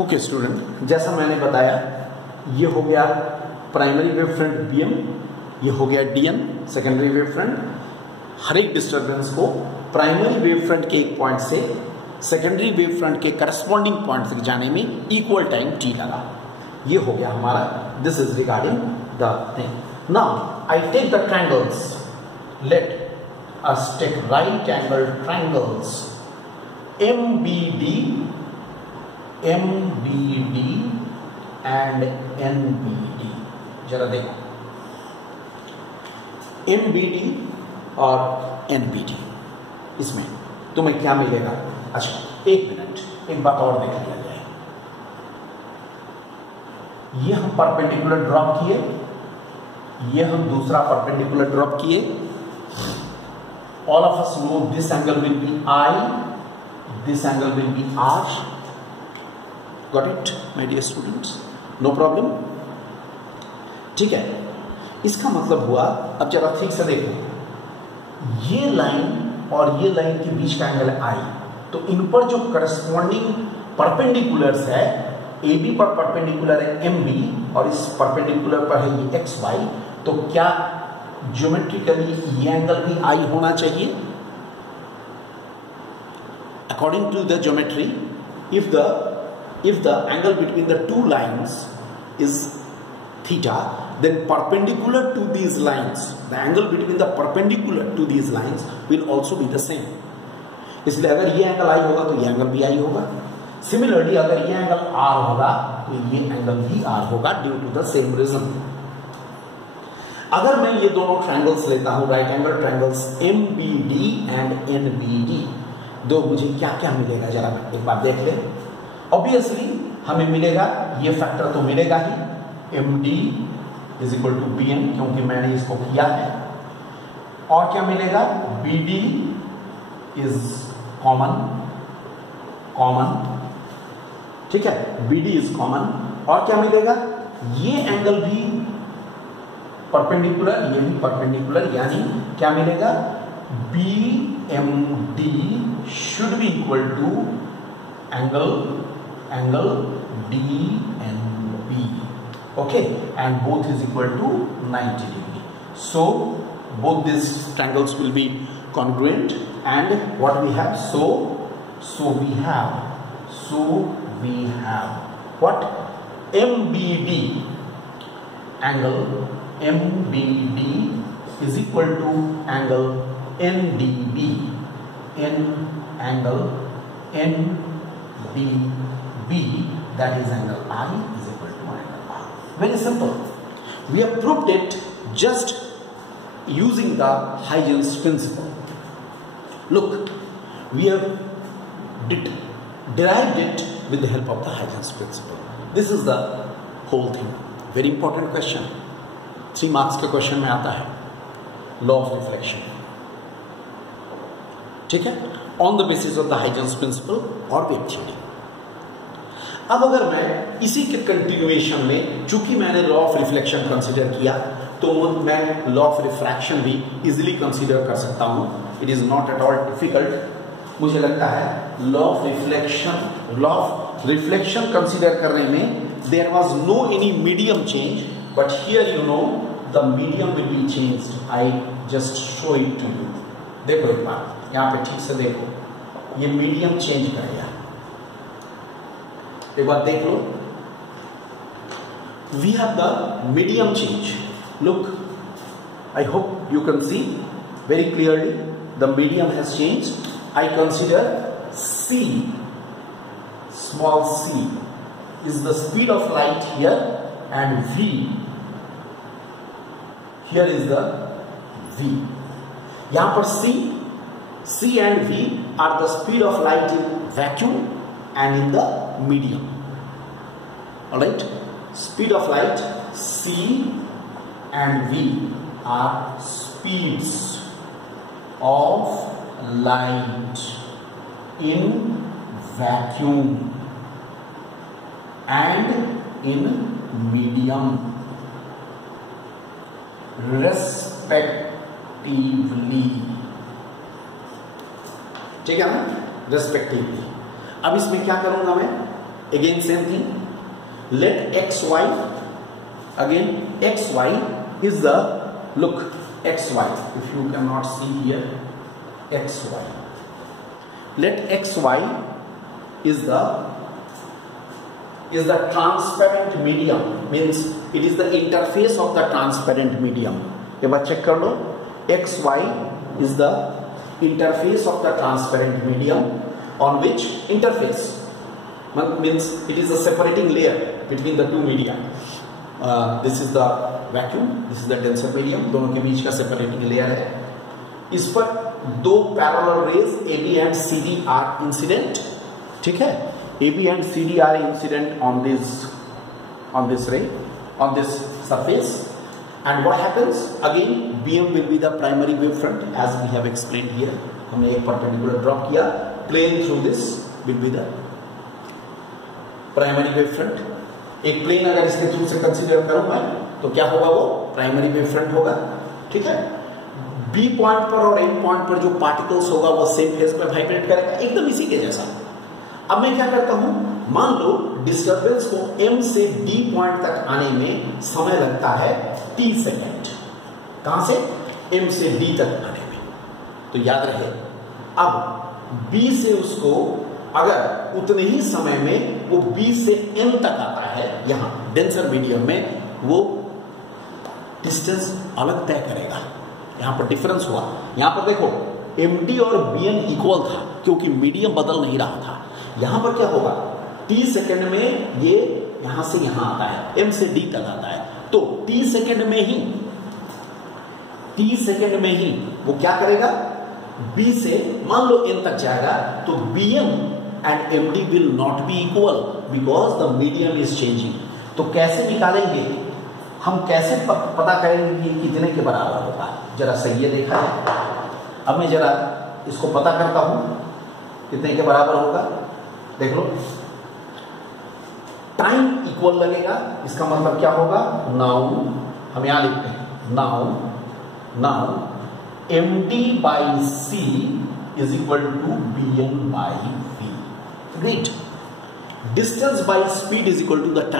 Okay student, जैसा मैंने बताया ये हो गया प्राइमरी वेव फ्रंट बीएम, ये हो गया डीएम सेकेंडरी वेव फ्रंट। हर एक डिस्टर्बेंस को प्राइमरी वेव फ्रंट के एक पॉइंट से सेकेंडरी वेव फ्रंट के करस्पॉन्डिंग पॉइंट तक जाने में इक्वल टाइम टी लगा। ये हो गया हमारा, this is regarding the thing. Now I take the triangles, let us take right angle triangles MBD and NBD। जरा देखो MBD और NBD, इसमें तुम्हें क्या मिलेगा? अच्छा एक मिनट, एक बात और देख लिया जाए। ये हम परपेंडिकुलर ड्रॉप किए, ये हम दूसरा परपेंडिकुलर ड्रॉप किए। All of us know this angle will B I, this angle will be R. Got it, my dear students? No problem? ठीक है, इसका मतलब हुआ, अब जरा ठीक से देखो, ये लाइन और ये लाइन के बीच का एंगल है I, तो इन पर जो करस्पॉन्डिंग परपेंडिकुलर्स है, AB पर परपेंडिकुलर है MB और इस परपेंडिकुलर पर है ये XY, तो क्या ज्योमेट्रिकली ये एंगल भी I होना चाहिए? According to the geometry, if the angle between the two lines is theta, then perpendicular to these lines, the angle between the perpendicular to these lines will also be the same. इसलिए अगर ये angle I होगा तो ये angle भी I होगा। Similarly, अगर ये एंगल R होगा तो ये एंगल भी R होगा, due to the same reason. अगर मैं ये दोनों ट्रायंगल्स लेता हूं, right angle triangles MBD and NBD, दो मुझे क्या क्या मिलेगा जरा एक बार देख ले। ऑब्वियसली हमें मिलेगा, ये फैक्टर तो मिलेगा ही, MD is equal to BM, क्योंकि मैंने इसको किया है। और क्या मिलेगा? BD इज कॉमन, ठीक है, BD इज कॉमन। और क्या मिलेगा? ये एंगल भी परपेंडिकुलर, ये भी परपेंडिकुलर, यानी क्या मिलेगा? BMD should be equal to angle DNB, okay, and both is equal to 90 degree. So both these triangles will be congruent, and what we have? So we have what? MBD angle MBD is equal to angle NDB, angle NDB, that is angle I is equal to angle R. Very simple. We have proved it just using the Huygens principle. Look, we have derived it with the help of the Huygens principle. This is the whole thing. Very important question. 3 marks का question में आता है, law of reflection, ठीक है, on the basis of the Huygens principle और wave theory. अब अगर मैं इसी के कंटिन्यूएशन में, चूंकि मैंने लॉ ऑफ रिफ्लेक्शन कंसीडर किया, तो मैं लॉ ऑफ रिफ्रैक्शन भी इजीली कंसीडर कर सकता हूं। It is not at all difficult. मुझे लगता है लॉ ऑफ रिफ्लेक्शन कंसीडर करने में there was no any medium change, but here you know the medium will be changed. I just show it to you. देखो एक बार यहां पे ठीक से देखो, ये मीडियम चेंज करेगा, एक बार देख लो। We have the medium change. Look, I hope you can see very clearly the medium has changed. I consider C, small c is the speed of light here, and V, here is the V. यहां पर C and V are the speed of light in vacuum and in the medium. All right, speed of light C and V are speeds of light in vacuum and in medium respectively. ठीक है ना, respectively. अब इसमें क्या करूंगा मैं? again same thing. Let xy, again xy is the, look, xy, if you cannot see here, xy, let xy is the transparent medium, means it is the interface of the transparent medium. एक बार check कर लो, xy is the interface of the transparent medium on which interface means it is a separating layer between the two media. This is the vacuum, this is the denser medium, दोनों के बीच का separating layer है. इस पर दो parallel rays AB and CD are incident, ठीक है, AB and CD are incident on this ray, on this surface, and what happens again, BM will be the primary wave front as we have explained here. हमने एक perpendicular drop किया, plane through this will be the primary wave front. एक plane अगर इसके through से consider करूं मैं तो क्या होगा, वो प्राइमरी वेव फ्रंट होगा, ठीक है. बी पॉइंट पर और एन पॉइंट पर जो पार्टिकल्स होगा वो सेम फेज पे वाइब्रेट करेगा, एकदम इसी के जैसा. अब मैं क्या करता हूं, मान लो डिस्टर्बेंस को एम से डी पॉइंट तक आने में समय लगता है टी सेकेंड. कहां से, एम से डी तक आने में. तो याद रहे, अब बी से उसको अगर उतने ही समय में वो बी से एम तक आता है, यहां डेंसर मीडियम में, वो डिस्टेंस अलग तय करेगा. यहां पर डिफरेंस हुआ, यहां पर देखो एमडी और बीएन इक्वल था क्योंकि मीडियम बदल नहीं रहा था. यहां पर क्या होगा, टी सेकेंड में ये यहां से यहां आता है, एम से डी तक आता है, तो टी सेकेंड में ही वो क्या करेगा, बी से मान लो एन तक जाएगा, तो BM and MD will not be equal because the medium is changing. तो कैसे निकालेंगे हम, कैसे पता करेंगे कि कितने के बराबर होगा, जरा सही है देखा है. अब मैं जरा इसको पता करता हूं कितने के बराबर होगा, देख लो. टाइम इक्वल लगेगा, इसका मतलब क्या होगा, नाउ हम यहां लिखते हैं, now MD by C is equal to BN by V. Great. Distance by speed is equal to the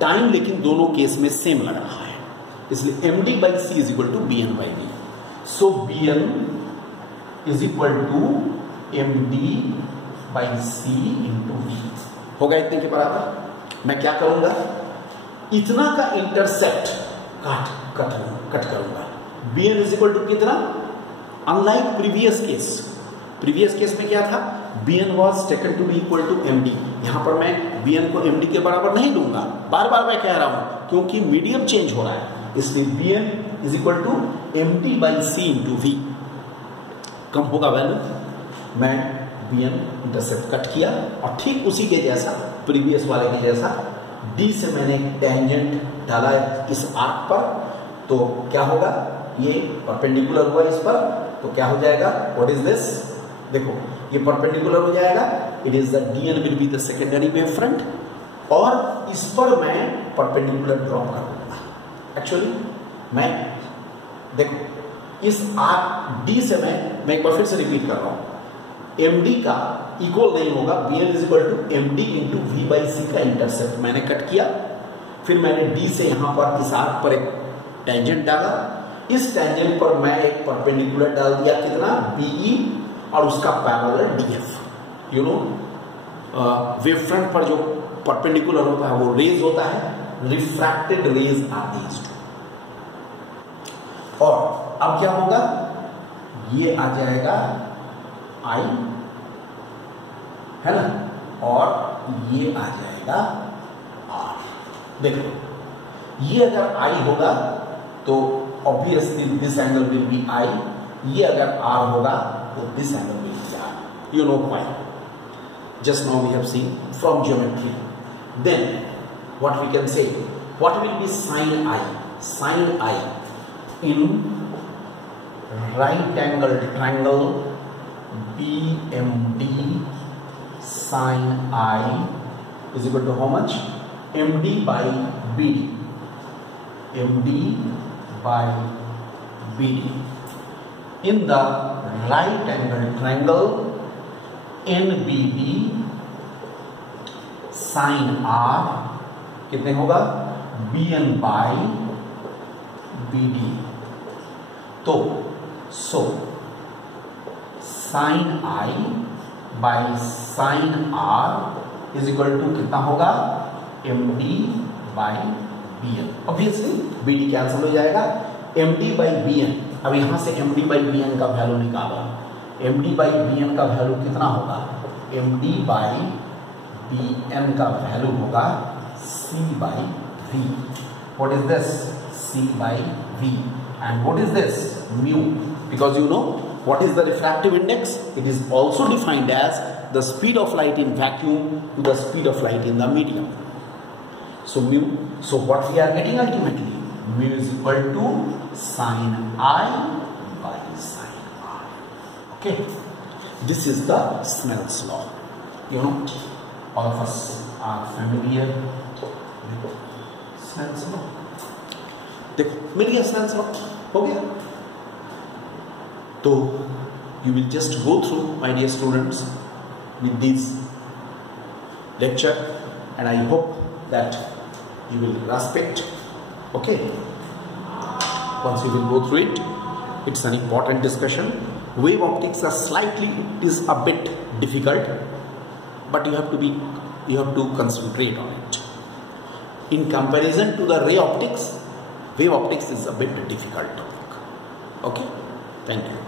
time लेकिन दोनों केस में सेम लग रहा है, इसलिए MD by C is equal to BN by V. So BN is equal to MD by C into V होगा इतने के बराबर. मैं क्या करूंगा, इतना का इंटरसेप्ट कट करूंगा. बीएन इज इक्वल टू कितना, अनलाइक प्रीवियस केस में क्या था, BN was taken to be equal to MD. यहां पर मैं बीएन को एमडी के बराबर नहीं लूंगा, बार बार मैं कह रहा हूं क्योंकि मीडियम चेंज हो रहा है, इसलिए BN is equal to MD by C into V. कम होगा वैल्यू, मैं बीएन इंटरसेप्ट कट किया और ठीक उसी के जैसा, प्रीवियस वाले के जैसा, डी से मैंने टेंजेंट डाला इस आर्क पर, तो क्या होगा, ये परपेंडिकुलर हुआ इस पर, तो क्या हो जाएगा, व्हाट इज दिस, देखो ये परपेंडिकुलर हो जाएगा, it is the DN will be the secondary wave front, और इस पर मैं परपेंडिकुलर ड्रॉप कर दूंगा. एक्चुअली मैं देखो इस आर्क डी से मैं एक बार फिर से रिपीट कर रहा हूं, एमडी का इक्वल नहीं होगा, BN is equal to MD into V by C का इंटरसेप्ट मैंने कट किया, फिर मैंने डी से यहां पर इस आर्क पर एक टेंजेंट डाला, इस टेंजेंट पर मैं एक परपेंडिकुलर डाल दिया, कितना, बीई, और उसका parallel DF. You know wave front पर जो परपेंडिकुलर होता है वो रेज होता है, refracted rays are these two. और अब क्या होगा, ये आ जाएगा आई, है ना, और ये आ जाएगा आर. देखो ये अगर आई होगा तो obviously this angle will be I, ये अगर आर होगा तो this angle will be R. You know why, just now we have seen from geometry. Then what we can say, what will be sine I, sine I in right angle triangle BMD sin I is equal to how much, MD by BD, MD by BD. In the right angle triangle NBD sine R कितने होगा, bn by bd। तो so sine I by sine R is equal to कितना होगा, md by bn। Obviously bd cancel हो जाएगा, md by bn। अब यहां से md बाई bn का वैल्यू निकालो, md बाई bn का वैल्यू कितना होगा, md बाई bn का वैल्यू होगा c by v। What is this, c by v, and what is this, mu, because you know what is the refractive index, it is also defined as the speed of light in vacuum to the speed of light in the medium. So mu, so what we are getting ultimately, mu is equal to sin I by sin R. Okay, this is the Snell's law. You know, all of us are familiar with Snell's law. देखो मिल गया Snell's law, हो गया। तो you will just go through, my dear students, with this lecture, and I hope that you will grasp it. Okay, once you will go through it, it's an important discussion. Wave optics are slightly, it is a bit difficult, but you have to concentrate on it. In comparison to the ray optics, wave optics is a bit difficult topic. Okay, thank you.